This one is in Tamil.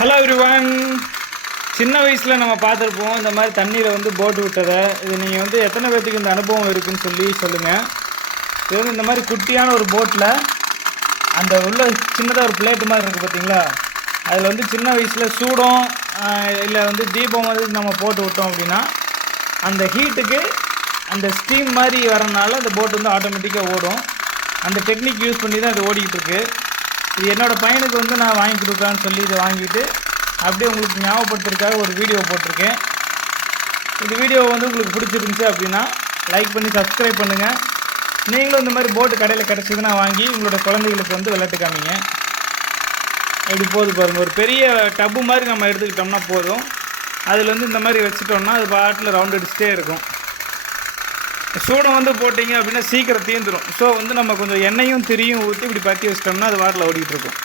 Hello everyone. சின்ன வயசில் நம்ம பார்த்துருப்போம் இந்த மாதிரி தண்ணியில் வந்து போட்டு விட்டதை. இது நீங்கள் வந்து எத்தனை பேர்த்துக்கு இந்த அனுபவம் இருக்குதுன்னு சொல்லுங்கள். இது வந்து இந்த மாதிரி குட்டியான ஒரு போட்டில் அந்த உள்ள சின்னதாக ஒரு பிளேட்டு மாதிரி இருக்குது பார்த்தீங்களா, அதில் வந்து சின்ன வயசில் சூடம் இல்லை வந்து தீபம் மாதிரி நம்ம போட்டு விட்டோம் அப்படின்னா அந்த ஹீட்டுக்கு அந்த ஸ்டீம் மாதிரி வரனால அந்த போட் வந்து ஆட்டோமேட்டிக்காக ஓடும். அந்த டெக்னிக் யூஸ் பண்ணி தான் அது ஓடிக்கிட்டு இருக்குது. இது என்னோடய பையனுக்கு வந்து நான் வாங்கி கொடுக்கலான்னு சொல்லி இதை வாங்கிட்டு அப்படியே உங்களுக்கு ஞாபகப்படுத்துறதுக்காக ஒரு வீடியோ போட்டிருக்கேன். இந்த வீடியோ வந்து உங்களுக்கு பிடிச்சிருந்துச்சு அப்படின்னா லைக் பண்ணி சப்ஸ்கிரைப் பண்ணுங்கள். நீங்களும் இந்த மாதிரி போட்டு கடையில் கிடச்சிதுன்னா வாங்கி உங்களோட குழந்தைகளுக்கு வந்து விளையாட்டு காமிங்க. எப்படி போகுது பாருங்கள். ஒரு பெரிய டப்பு மாதிரி நம்ம எடுத்துக்கிட்டோம்னா போதும். அதில் வந்து இந்த மாதிரி வச்சுட்டோம்னா அது பாட்டில் ரவுண்ட் அடிச்சுட்டே இருக்கும். சூடம் வந்து போட்டிங்க அப்படின்னா சீக்கிரம் தீந்துடும். ஸோ வந்து நம்ம கொஞ்சம் எண்ணெயும் திரியும் ஊற்றி இப்படி பற்றி வச்சிட்டோம்னா அது வாட்டில் ஓடிக்கிட்டு இருக்கும்.